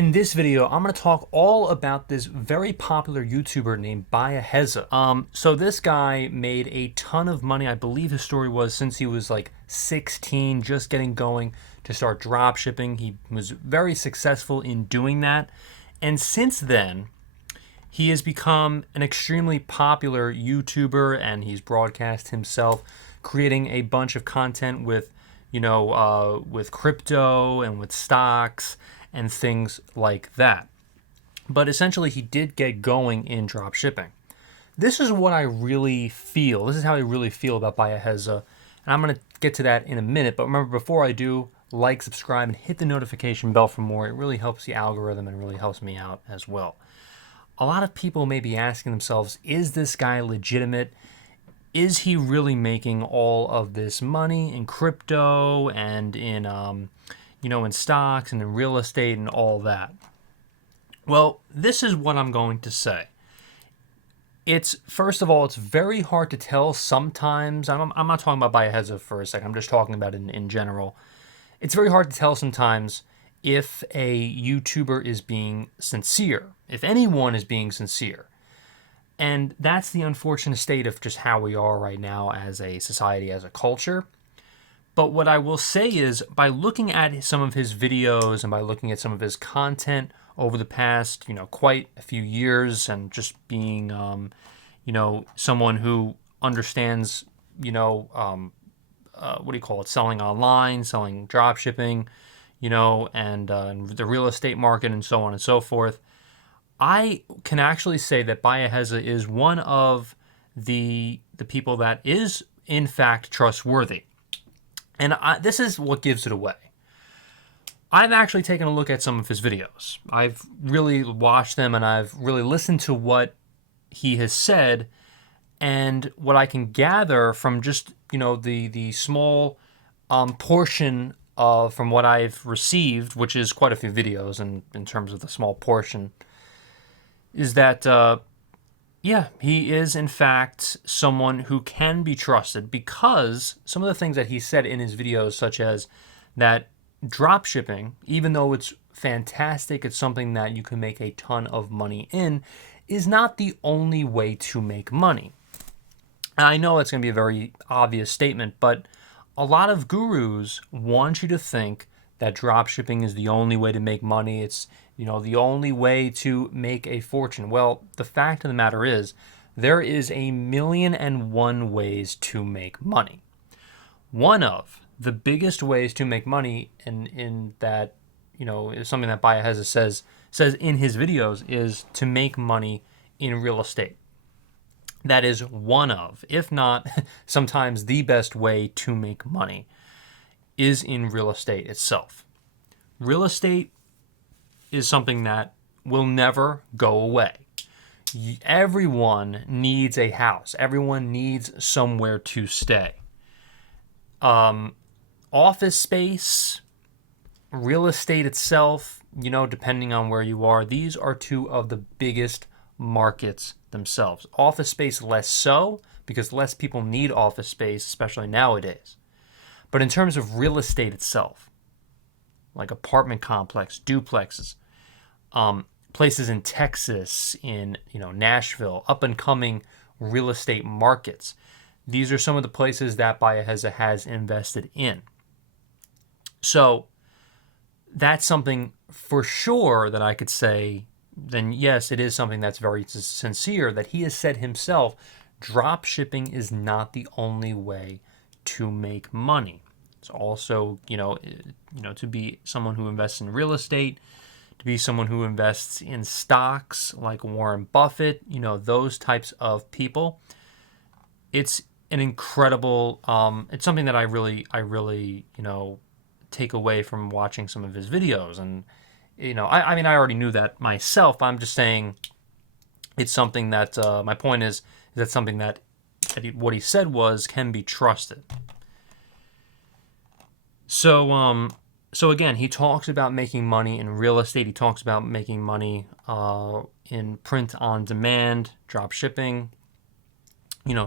In this video, I'm going to talk all about this very popular YouTuber named Biaheza. So this guy made a ton of money. I believe his story was since he was like 16, just getting going to start drop shipping. He was very successful in doing that. And since then, he has become an extremely popular YouTuber, and he's broadcast himself creating a bunch of content with, with crypto and with stocks and things like that. But essentially, he did get going in drop shipping. This is what I really feel. This is how I really feel about Biaheza. And I'm going to get to that in a minute. But remember, before I do, like, subscribe, and hit the notification bell for more. It really helps the algorithm and really helps me out as well. A lot of people may be asking themselves, is this guy legitimate? Is he really making all of this money in crypto and in in stocks and in real estate and all that? Well, this is what I'm going to say. First of all, it's very hard to tell sometimes. I'm not talking about Biaheza for a second. I'm just talking about it in general. It's very hard to tell sometimes if a YouTuber is being sincere, if anyone is being sincere. And that's the unfortunate state of just how we are right now as a society, as a culture. But what I will say is, by looking at some of his videos and by looking at some of his content over the past, quite a few years, and just being, someone who understands, selling online, selling drop shipping, and the real estate market and so on and so forth, I can actually say that Biaheza is one of the people that is, in fact, trustworthy. And this is what gives it away. I've actually taken a look at some of his videos. I've really watched them, and I've really listened to what he has said. And what I can gather from just, the small portion from what I've received, which is quite a few videos in terms of the small portion, is that he is, in fact, someone who can be trusted, because some of the things that he said in his videos, such as that drop shipping, even though it's fantastic, it's something that you can make a ton of money in, is not the only way to make money. And I know it's going to be a very obvious statement, but a lot of gurus want you to think that drop shipping is the only way to make money. It's, the only way to make a fortune. Well, the fact of the matter is, there is 1,000,001 ways to make money. One of the biggest ways to make money, in that, is something that Biaheza says in his videos, is to make money in real estate. That is one of, if not sometimes the best way to make money, is in real estate itself. Real estate is something that will never go away. Everyone needs a house. Everyone needs somewhere to stay. Office space, real estate itself, depending on where you are, these are two of the biggest markets themselves. Office space less so, because less people need office space, especially nowadays. But in terms of real estate itself, like apartment complex, duplexes, places in Texas, in Nashville, up and coming real estate markets. These are some of the places that Biaheza has invested in. So that's something for sure that I could say, then yes, it is something that's very sincere, that he has said himself, drop shipping is not the only way to make money. It's also, to be someone who invests in real estate, to be someone who invests in stocks like Warren Buffett, those types of people. It's an incredible, it's something that I really, take away from watching some of his videos. And, I already knew that myself. I'm just saying it's something that, my point is that something that what he said can be trusted. So again, he talks about making money in real estate. He talks about making money in print on demand, drop shipping,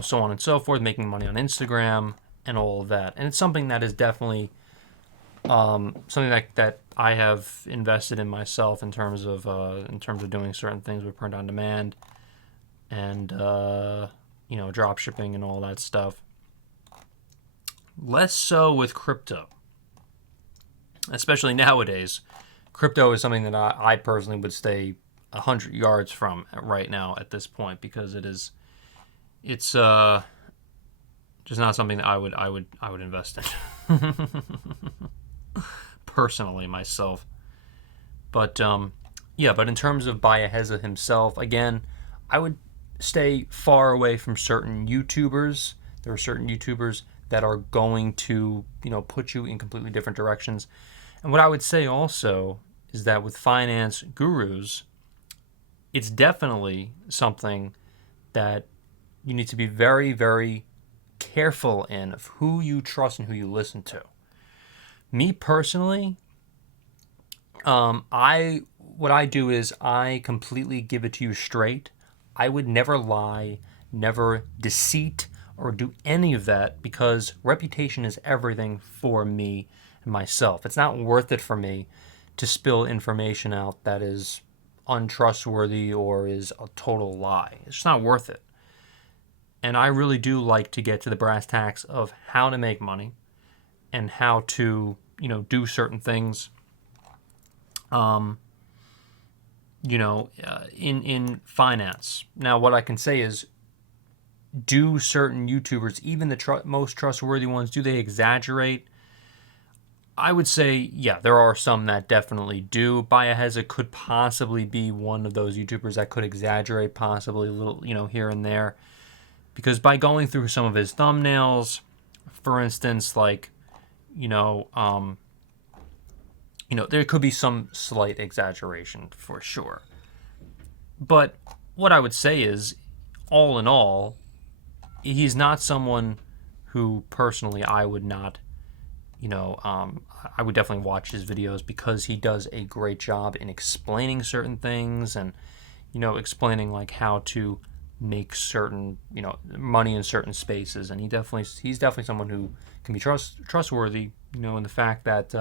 so on and so forth, making money on Instagram and all of that. And it's something that is definitely something that I have invested in myself in terms of doing certain things with print on demand and drop shipping and all that stuff. Less so with crypto, especially nowadays. Crypto is something that I personally would stay 100 yards from right now at this point, because it's just not something that I would invest in personally myself. But but in terms of Biaheza himself, again, I would stay far away from certain YouTubers. There are certain YouTubers that are going to, put you in completely different directions. And what I would say also is that with finance gurus, it's definitely something that you need to be very, very careful in of who you trust and who you listen to. Me personally, what I do is I completely give it to you straight. I would never lie, never deceit, or do any of that, because reputation is everything for me and myself. It's not worth it for me to spill information out that is untrustworthy or is a total lie. It's just not worth it. And I really do like to get to the brass tacks of how to make money and how to, do certain things, in finance. Now, what I can say is, do certain YouTubers, even the most trustworthy ones, do they exaggerate? I would say, yeah, there are some that definitely do. Biaheza could possibly be one of those YouTubers that could exaggerate, possibly a little, here and there. Because by going through some of his thumbnails, for instance, like, there could be some slight exaggeration for sure. But what I would say is, all in all, he's not someone who personally I would not, I would definitely watch his videos, because he does a great job in explaining certain things and, explaining like how to make certain, money in certain spaces. And he's definitely someone who can be trustworthy, in the fact that he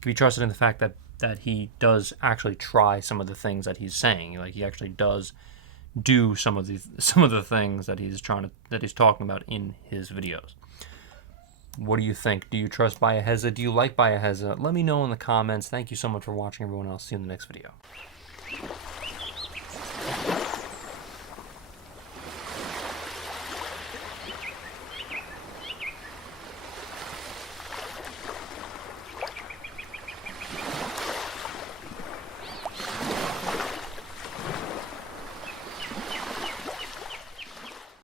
can be trusted in the fact that he does actually try some of the things that he's saying. Like, he actually does do some of the things that he's talking about in his videos. What do you think? Do you trust Biaheza? Do you like Biaheza? Let me know in the comments. Thank you so much for watching, everyone. I'll see you in the next video.